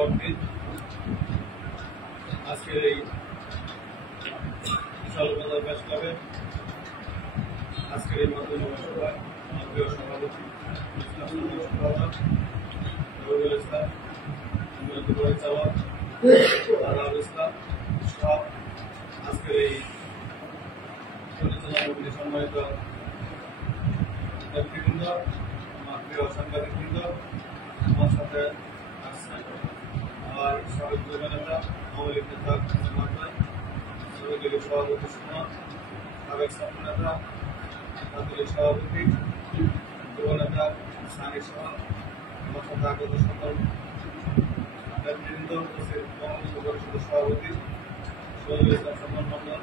পরদিন আজকের এই বিশাল বাজার ব্যাস ক্লাবে আজকের এই মাধ্যমিক সভায় আমার প্রিয় সভাপতি রবিউল ইসলাম, পরিচালক আদাব ইসলাম সব আজকের এই পরিচালনা কমিটির সম্মানিত ব্যক্তিবৃন্দ, আমার প্রিয় সাংবাদিকবৃন্দ, আমার সাথে আসছেন আমার সাবেক যুব নেতা আওয়ামী লীগ নেতা শ্রমিক লীগের সভাপতি সুমন, সাবেক ছাত্র নেতা ছাত্রলীগ সভাপতি যুব নেতা সানি সহ আমার সাথে আগত সকল নেতৃবৃন্দ, বঙ্গবন্ধু পরিষদের সভাপতি শহীদুল ইসলাম সম্মান মন্ডল,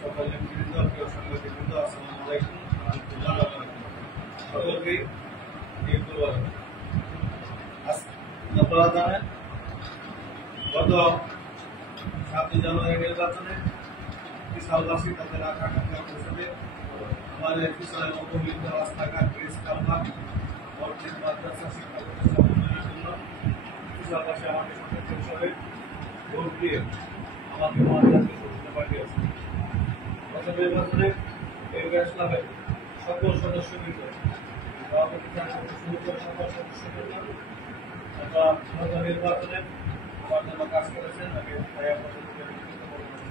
সকল নেতৃবৃন্দ, প্রিয় সাংবাদিকবৃন্দ, আসসালামু আলাইকুম সকলকেই ঈদ মুবারক। আপনারা জানেন গত 7 জানুয়ারি নির্বাচনে বিশালবাসী তাদের আকাঙ্ক্ষা পরিষদে আমাদের বিশালের অবহেলিত রাস্তাঘাট, ব্রিজ, কালভার্ট, মসজিদ, মাদ্রাসা, শিক্ষা প্রতিষ্ঠান উন্নয়নের জন্য বিশালবাসী আমাকে সচেতন হিসাবে ভোট দিয়ে আমাকে মহাজাতির ঘোষণা পাঠিয়েছে। গত নির্বাচনে এই ব্যাস ক্লাবের সকল সদস্যবৃন্দ সভাপতি থেকে শুরু করে সকল সদস্যবৃন্দ আপনারা নির্বাচনে আমার জন্য কাজ করেছেন। আমি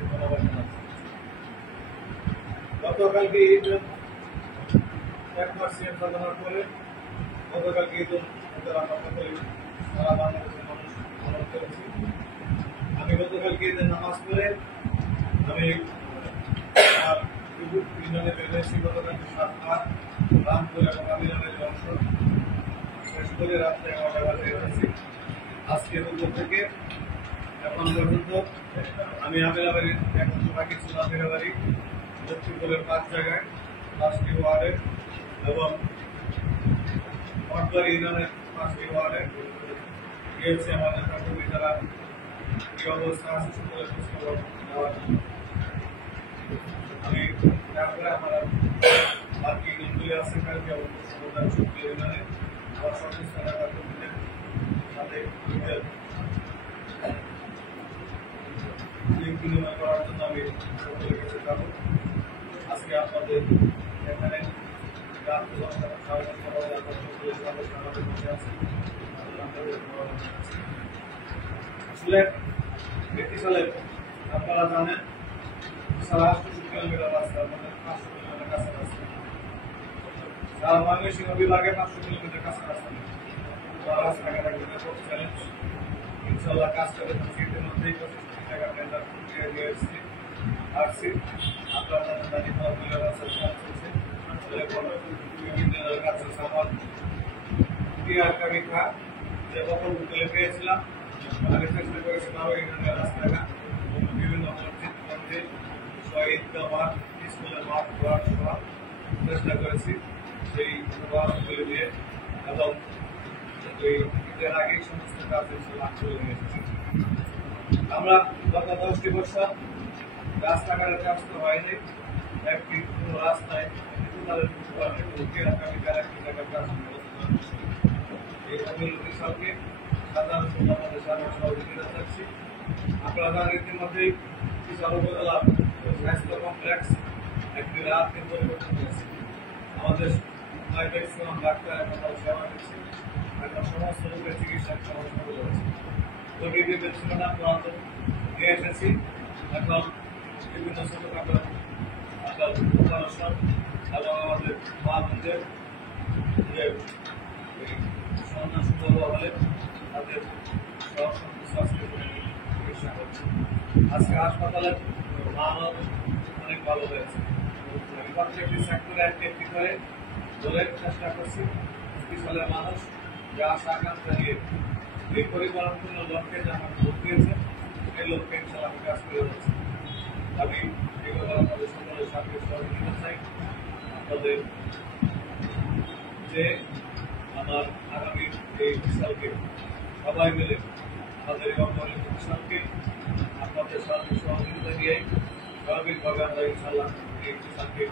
ধন্যবাদ জানাচ্ছি। গতকালকে ঈদ এক মাস সাজানোর পরে গতকালকে ঈদ আমরা সকলেই সারা বাংলাদেশের মানুষ পালন করেছি। আমি গতকালকে ঈদের নামাজ পড়ে আমি আমার ইউনিয়নে বেরিয়েছি। গতকালকে 7 রামপুর এবং আমিরামের অংশ শেষ করে রাত্রে 11টা বাজে হয়েছি। আজকে দুপুর থেকে এখন পর্যন্ত আমি আমিরাবাড়ির এক অংশ বাকি ছিল। আমিরাবাড়ি লক্ষ্মীপুরের 5 জায়গায় 5টি ওয়ার্ডে এবং মঠবাড়ি ইউনিয়নের 5টি ওয়ার্ডে গিয়েছে আমার নেতা কর্মী যারা কি অবস্থা আছে সকলের খোঁজখবর নেওয়ার জন্য। আমি তারপরে আমার বাকি ইউনিয়নগুলি আছে কালকে অবশ্যই শক্তি ইউনিয়নে আমার সমস্ত নেতা কর্মীদের সাথে বিনিময় করার জন্য আমি সকলের কাছে যাব। আজকে আপনাদের এখানে আসলে ব্যক্তি সালে আপনারা জানেন 800 কিলোমিটার রাস্তা, আমাদের 500 কিলোমিটার কাছে রাস্তা, সারা ময়মনসিংহ বিভাগে 500 কিলোমিটার কাছে রাস্তা নেই। রাস্তাঘাট একটা চ্যালেঞ্জ, ইনশাল্লাহ কাজ করে শীতের মধ্যেই 25 কোটি টাকা টেন্ডার প্রক্রিয়া দিয়ে আসছি। আপনারা জানেন দাঁড়িয়ে মিলের রাস্তার কাজ চলছে। বিভিন্ন কাজ চলছে। আমার আকাঙ্ক্ষা যে প্রথম তুলে পেয়েছিলাম, আমি চেষ্টা করেছি 12 ইউনিয়নের রাস্তাঘাট, বিভিন্ন মসজিদ, মন্দির, ঈদগাহ মাঠ, স্কুলের মাঠ, ওয়ার্ড সভা চেষ্টা করেছি সেই ওয়ার্ডগুলি দিয়ে এবং ঈদের আগেই সমস্ত কাজ করে নিয়ে এসেছি। আমরা গত 10টি বছর রাস্তাঘাটের কাজ তো হয়নি। একটি কোনো রাস্তায় এই অভিযোগের সঙ্গে সাধারণ আমাদের সাধারণ সহযোগিতা চাচ্ছি। আপনারা জানেন ইতিমধ্যেই বিশাল উপজেলা স্বাস্থ্য কমপ্লেক্স একটি রাতকে পরিবর্তন হয়েছে। আমাদের ম্যাক্সিমাম ডাক্তার এখন সেবা দিচ্ছে, এখন সমস্ত রোগের চিকিৎসার সমস্যা রয়েছে। রোগীদের ছিল না পুরাতন নিয়ে এসেছি। এখন বিভিন্ন ছোটখাটো অপারেশন এবং আমাদের মা বোনদের যে সন্তান সুন্দর হলে তাদের স্বাস্থ্য চিকিৎসা হচ্ছে। আজকে হাসপাতালের মানও অনেক ভালো হয়েছে। আমি প্রত্যেকটি সেক্টরে একটি করে দলের চেষ্টা করছি। বিশালের মানুষ যে আশা আকাঙ্ক্ষা নিয়ে এই পরিকল্পনা লক্ষ্যে যে আমার ভোট দিয়েছে এই লক্ষ্যে ইনশাল্লাহ আমি কাজ করে যাচ্ছি। আমি এগুলো আপনাদের সকলের সাথে সহযোগিতা চাই। আপনাদের যে আমার আগামী এই বিশালকে সবাই মিলে আমাদের এই অঙ্গনের বিশালকে আপনাদের সাথে সহযোগিতা নিয়ে স্বাভাবিকভাবে আমরা ইনশাল্লাহ এই বিশালকে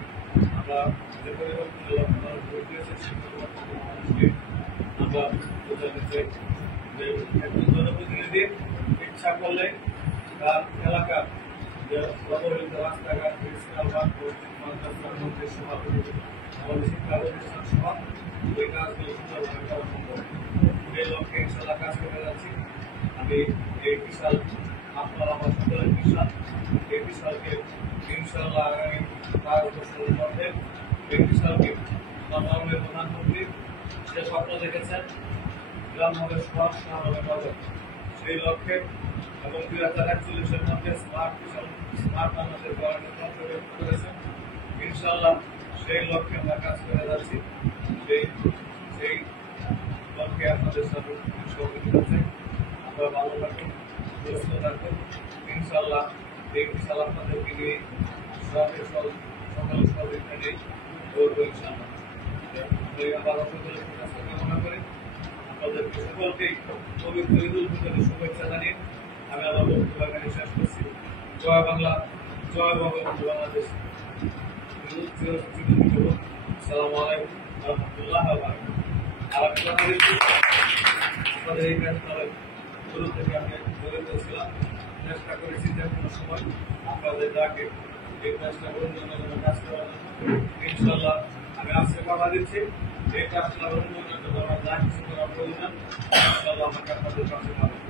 আমরা যে পরিবর্তনের লক্ষ্য ভোট দিয়েছে সেই পরিবর্তন মানুষকে আমরা বোঝাতে চাই। যে একজন জনপ্রতিনিধি ইচ্ছা করলে তার এলাকার যে অবহেলিত রাস্তাঘাট, পরিষ্কার বাদ, মসজিদ, মাদ্রাসা, মন্দির, সভাপতি, আমাদের শিক্ষা প্রতিষ্ঠান সহ ওই কাজগুলো সুন্দরভাবে করা সম্ভব। এই লক্ষ্যে ইনশাল্লাহ কাজ করে যাচ্ছি। আমি এই বিশাল আপনার আমার সকলের বিশাল এই বিশালকে ইনশাল্লাহ আগামী 5 বছরের মধ্যে এই বিশালকে মাননীয় প্রধানমন্ত্রী যে স্বপ্ন দেখেছেন গ্রাম হবে শহর, শহর হবে নগর, সেই লক্ষ্যে এবং 2041-এর মধ্যে স্মার্ট বাংলাদেশ গড়ার লক্ষ্য ব্যক্ত করেছেন। ইনশাল্লাহ সেই লক্ষ্যে আমরা কাজ করে যাচ্ছি। সেই লক্ষ্যে আপনাদের সাথে সহযোগিতা চাই। আপনারা ভালো থাকুন, সুস্থ থাকুন। ইনশাল্লাহ এই বিশাল আপনাদেরকে নিয়ে সকলের সহযোগিতা নিয়ে করবো ইনশাল্লাহ। আবার সকলের কামনা করে আপনাদেরকে সকলকেই পবিত্র ঈদুল ফিতরের শুভেচ্ছা জানিয়ে আমি আমার বক্তব্য এখানে শেষ করছি। জয় বাংলা, জয় বঙ্গবন্ধু বাংলাদেশ। আসসালামু আলাইকুম রহমতুল্লাহ। আর আমি কথা দিচ্ছি আপনাদের এই কাজটার শুরু থেকে আমি জড়িত ছিলাম। চেষ্টা করেছি যে কোনো সময় আপনাদের ডাকে এই কাজটা উন্নয়নের জন্য কাজ করার জন্য। ইনশাল্লাহ আমি আজকে কথা দিচ্ছি এই কাজটা উন্নয়নের জন্য আমার যা কিছু করা প্রয়োজন ইনশাল্লাহ আমাকে আপনাদের কাছে পাবেন।